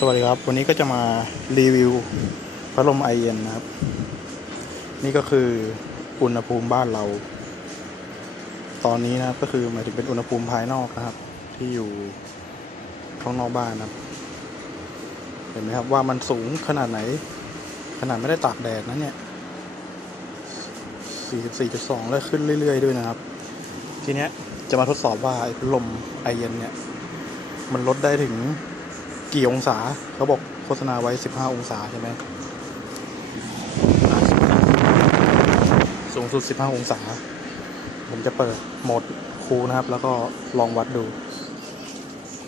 สวัสดีครับ วันนี้ก็จะมารีวิวพัดลมไอเย็นนะครับ นี่ก็คืออุณหภูมิบ้านเรา ตอนนี้นะครับก็คือหมายถึงเป็นอุณหภูมิภายนอกนะครับ ที่อยู่ข้างนอกบ้านนะครับ เห็นไหมครับว่ามันสูงขนาดไหน ขนาดไม่ได้ตากแดดนะเนี่ย 44.2 แล้วขึ้นเรื่อยๆด้วยนะครับ ทีเนี้ยจะมาทดสอบว่าพัดลมไอเย็นเนี่ย มันลดได้ถึง กี่องศาเขาบอกโฆษณาไว้ 15 องศาใช่ไหมสูงสุด 15 องศา ผมจะเปิดโหมดคูลนะครับ แล้วก็ลองวัดดู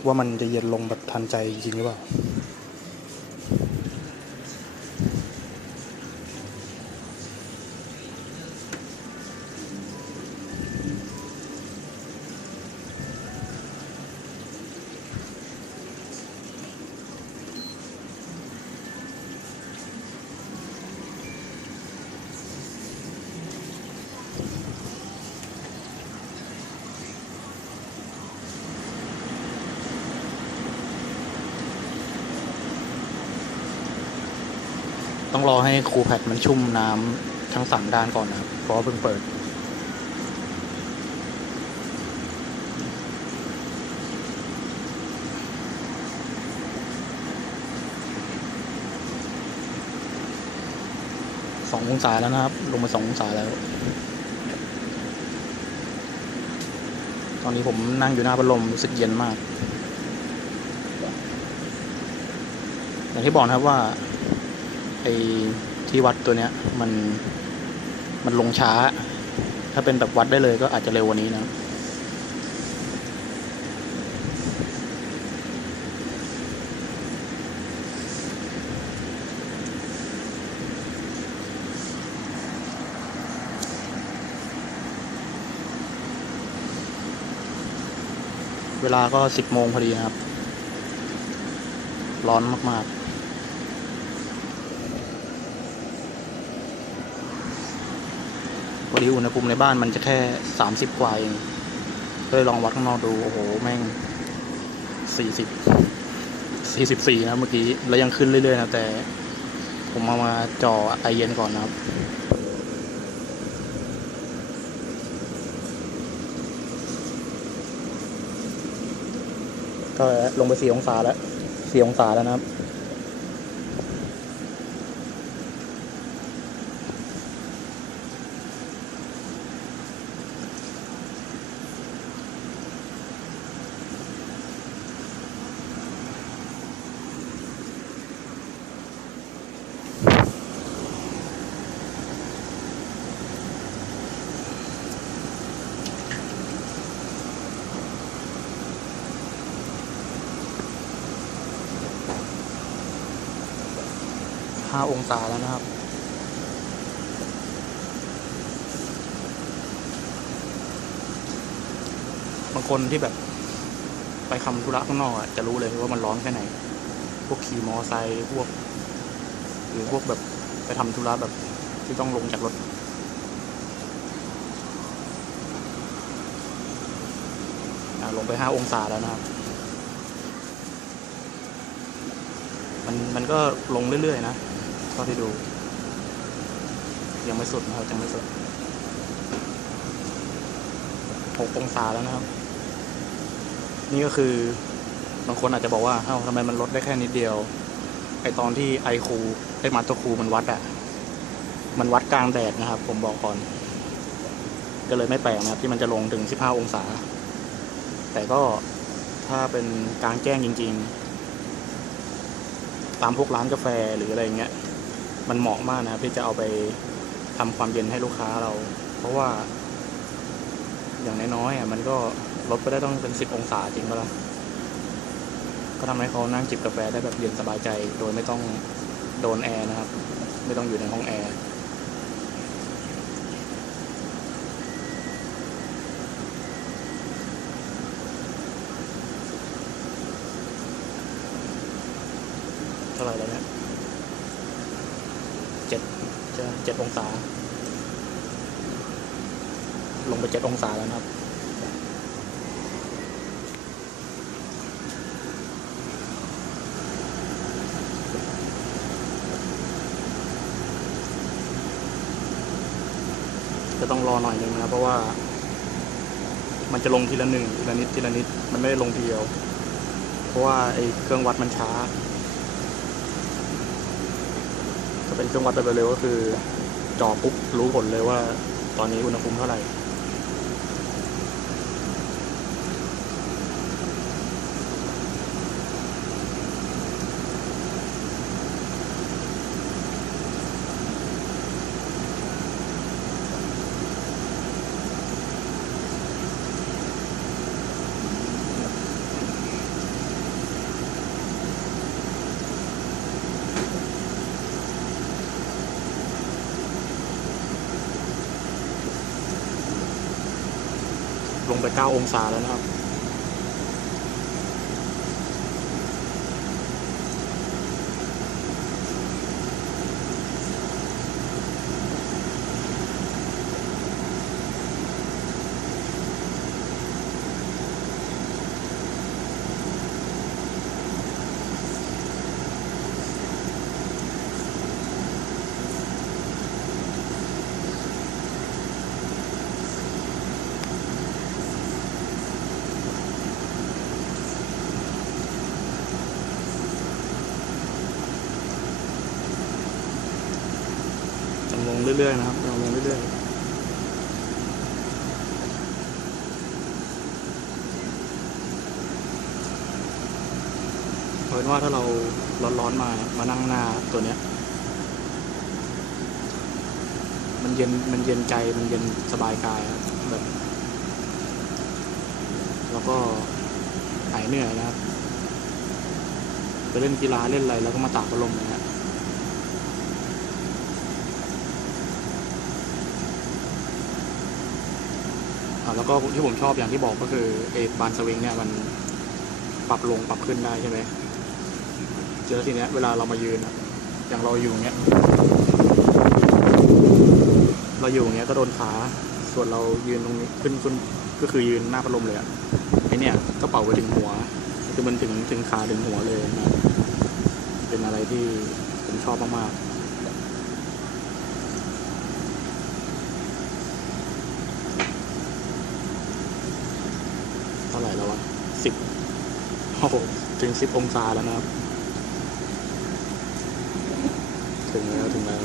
ว่ามันจะเย็นลงแบบทันใจจริงหรือเปล่า ต้องรอให้ครูแพดมันชุ่มน้ำทั้งสามด้านก่อนนะครับ เพราะเพิ่งเปิด สององศาแล้วนะครับ ลงมาสององศาแล้ว ตอนนี้ผมนั่งอยู่หน้าพัดลมรู้สึกเย็นมาก อย่างที่บอกนะครับว่า ไอ้ที่วัดตัวเนี้ย มันมันลงช้า ถ้าเป็นแบบวัดได้เลยก็อาจจะเร็วกว่านี้นะเวลาก็สิบโมงพอดีนะครับ ร้อนมาก ๆ พอดีอุณหภูมิในบ้านมันจะแค่สามสิบกว่าเองก็เลยลองวัดข้างนอกดู โอ้โห แม่งสี่สิบสี่สิบสี่นะเมื่อกี้ แล้วยังขึ้นเรื่อยๆนะ แต่ผมเอามาจ่อไอเย็นก่อนนะครับก็ลงไปสี่องศาแล้วสี่องศาแล้วนะครับ ห้าองศาแล้วนะครับ บางคนที่แบบไปทำธุระข้างนอกอะจะรู้เลยว่ามันร้อนแค่ไหน พวกขี่มอไซค์พวก หรือพวกแบบไปทำธุระแบบที่ต้องลงจากรถลงไปห้าองศาแล้วนะครับมันมันก็ลงเรื่อย ๆ นะ ท่าที่ดู ยังไม่สุดนะครับยังไม่สุดหกองศาแล้วนะครับ นี่ก็คือบางคนอาจจะบอกว่าเอ้าทำไมมันลดได้แค่นิดเดียว ไอตอนที่ไอคูไอมาตัวคูมันวัดอะมันวัดกลางแดดนะครับ ผมบอกก่อน ก็เลยไม่แปลกนะครับ ที่มันจะลงถึง 15 องศา แต่ก็ถ้าเป็นกลางแจ้งจริง ๆ ตามพวกร้านกาแฟหรืออะไรเงี้ย มันเหมาะมากนะครับที่จะเอาไปทำความเย็นให้ลูกค้าเรา เพราะว่า อย่างน้อยๆอะมันก็ลดไปได้ต้องเป็นสิบองศาจริงปะล่ะก็ทำให้เขานั่งจิบกาแฟได้แบบเย็นสบายใจ โดยไม่ต้องโดนแอร์นะครับ ไม่ต้องอยู่ในห้องแอร์ 7องศาแล้วนะครับ จะต้องรอหน่อยนึงนะเพราะว่า มันจะลงทีละหนึ่งทีละนิดทีละนิด มันไม่ได้ลงทีเดียว เพราะว่าไอ้เครื่องวัดมันช้าจะเป็นเครื่องวัดแบบเร็วก็คือจ่อปุ๊บรู้ผลเลยว่าตอนนี้อุณหภูมิเท่าไหร่ ลงไป 9 องศาแล้วนะครับ เรื่อยๆนะครับลงเรื่อยๆเพราะว่าถ้าเราร้อนๆมา มานั่งหน้าตัวเนี้ย มันเย็น มันเย็นใจ มันเย็นสบายกายครับแบบ แล้วก็หายเหนื่อยนะครับ ไปเล่นกีฬาเล่นอะไรแล้วก็มาตากพัดลมอางเงี้ยอ่า แล้วก็ที่ผมชอบอย่างที่บอกก็คือไอ้บานสวิงเนี่ยมันปรับลงปรับขึ้นได้ใช่ไหมเจอทีเนี้ยเวลาเรามายืนอย่างเราอยู่เงี้ย เราอยู่เงี้ยก็โดนขาส่วนเรายืนตรงนี้ขึ้นขึ้นก็คือยืนหน้าพัดลมเลยอะไอเนี่ยก็เป่าไปถึงหัว คือมันถึงถึงขาถึงหัวเลยนะเป็นอะไรที่ผมชอบมากๆ เท่าไหร่แล้ววะสิบโอ้โห ถึงสิบองศาแล้วนะครับ ถึงแล้ว ถึงแล้ว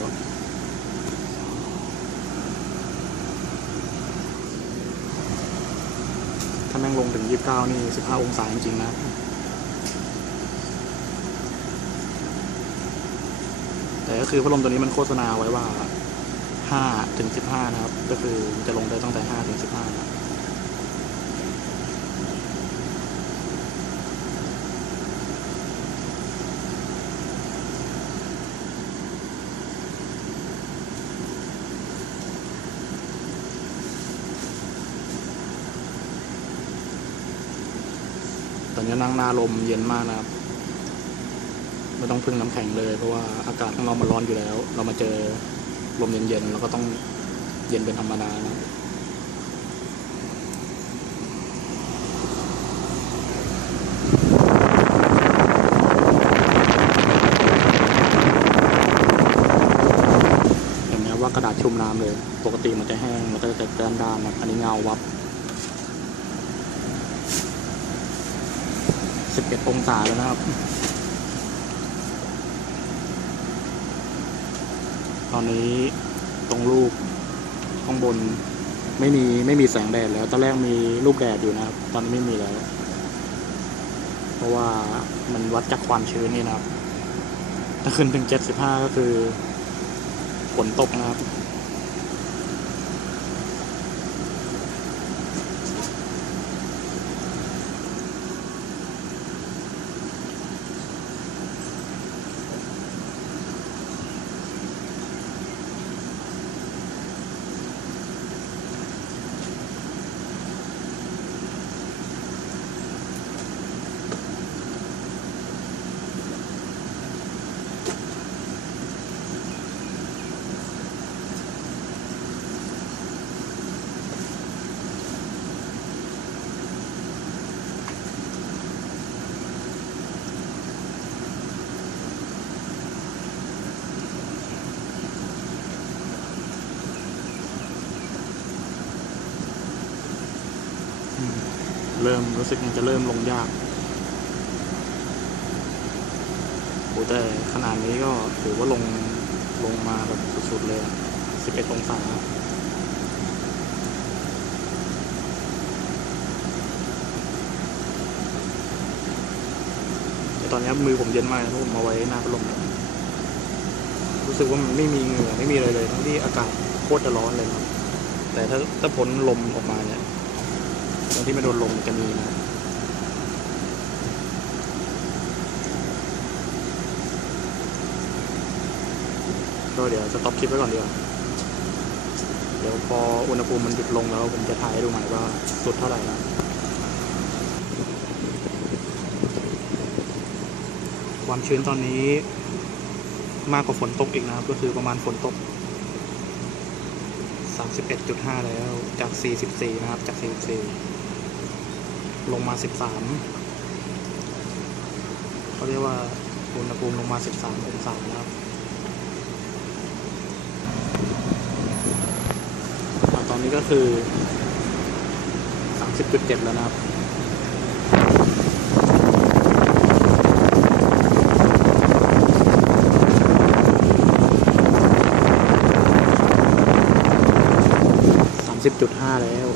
ถ้าแม่งลงถึงยี่สิบเก้านี่สิบห้าองศาจริงๆนะแต่ก็คือพัดลมตัวนี้มันโฆษณาไว้ว่าห้าถึงสิบห้านะครับ ก็คือจะลงได้ตั้งแต่ห้าถึงสิบห้า ตอนนี้นั่งหน้าลมเย็นมากนะครับ ไม่ต้องพึ่งน้ำแข็งเลย เพราะว่าอากาศข้างนอกมันร้อนอยู่แล้ว เรามาเจอลมเย็นๆเราก็ต้องเย็นเป็นธรรมดานะเห็นไหมว่ากระดาษชุ่มน้ำเลย ปกติมันจะแห้งแล้วก็จะด้านด้านๆนะอันนี้เงาวับ 11 องศาแล้วนะครับ ตอนนี้ตรงรูปข้างบนไม่มีไม่มีแสงแดดแล้ว ตอนแรกมีรูปแดดอยู่นะครับ ตอนนี้ไม่มีแล้ว เพราะว่ามันวัดจากความชื้นนี่นะครับ ถ้าขึ้นถึง 75 ก็คือฝนตกนะครับ เริ่มรู้สึกมันจะเริ่มลงยากโอ้แต่ขนาดนี้ก็ถือว่าลงลงมาแบบสุดๆเลย 11 องศาแต่ตอนนี้มือผมเย็นมากนะเพราะผมมาไว้หน้าพัดลมรู้สึกว่ามันไม่มีเหงื่อไม่มีอะไรเลย ทั้งที่อากาศโคตรจะร้อนเลยครับ แต่ถ้าถ้าพ้นลมออกมาเนี่ย ตรงที่ไม่โดนลมจะมีนะก็เดี๋ยวสต็อปคลิปไว้ก่อนดีกว่าเดี๋ยวพออุณหภูมิมันหยุดลงแล้วผมจะถ่ายดูใหม่ว่าสุดเท่าไหร่นะความชื้นตอนนี้มากกว่าฝนตกอีกนะครับ ก็คือประมาณฝนตก 31.5 แล้วจาก 44 นะครับ จาก 44 ลงมา 13 เขาเรียกว่าอุณหภูมิลงมา 13องศานะครับตอนนี้ก็คือ 30.7 แล้วนะครับ สิบจุดห้าแล้ว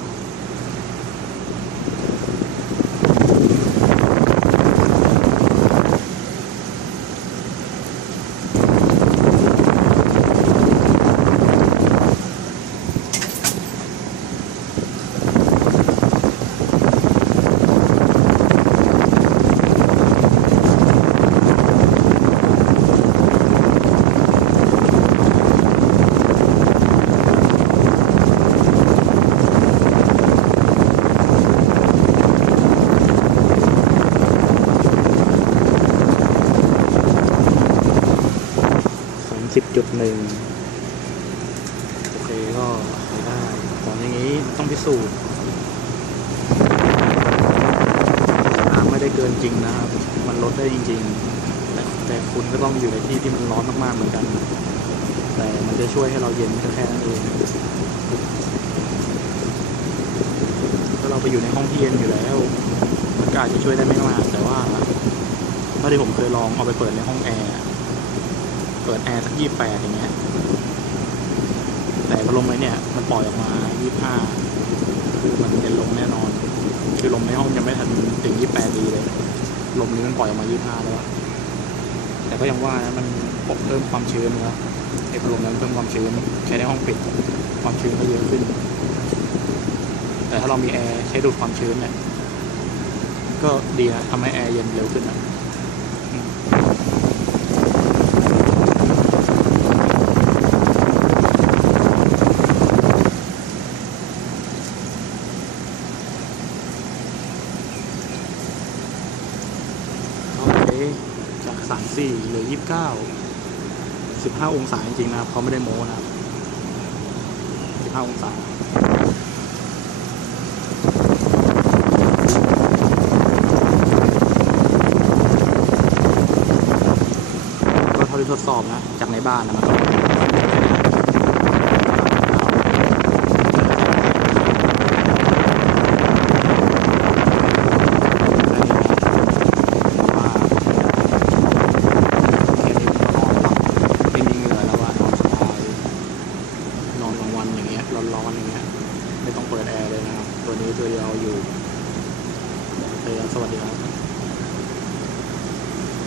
หนึ่งโอเคก็ใช้ได้ของอย่างนี้ต้องพิสูจน์น้ำไม่ได้เกินจริงนะครับ มันลดได้จริง ๆ แต่แต่คุณก็ต้องอยู่ในที่ที่มันร้อนมากๆเหมือนกัน แต่มันจะช่วยให้เราเย็นแค่นั้นเองถ้าเราไปอยู่ในห้องที่เย็นอยู่แล้วมันก็อาจจะช่วยได้ไม่มากแต่ว่าเท่าที่ผมเคยลองเอาไปเปิดในห้องแอร์ ปิดแอร์สักยี่แปดอย่างเงี้ย แต่พัดลมไว้เนี่ย มันปล่อยออกมายี่ห้ามันเย็นลงแน่นอน คือลมในห้องยังไม่ทันถึงยี่แปดดีเลย ลมนี้มันปล่อยออกมายี่ห้าแล้วอะแต่ก็ยังว่านะมันปกเพิ่มความชื้นนะไอ้พัดลมนั้นเพิ่มความชื้นใช้ในห้องปิด ความชื้นก็เยอะขึ้น แต่ถ้าเรามีแอร์ใช้ดูดความชื้นเนี่ย ก็ดีนะทำให้แอร์เย็นเร็วขึ้นนะ 19 15 องศาจริงๆนะครับเขาไม่ได้โม้นะครับ15 องศาก็เท่าที่ทดสอบนะ จากในบ้านนะมันก็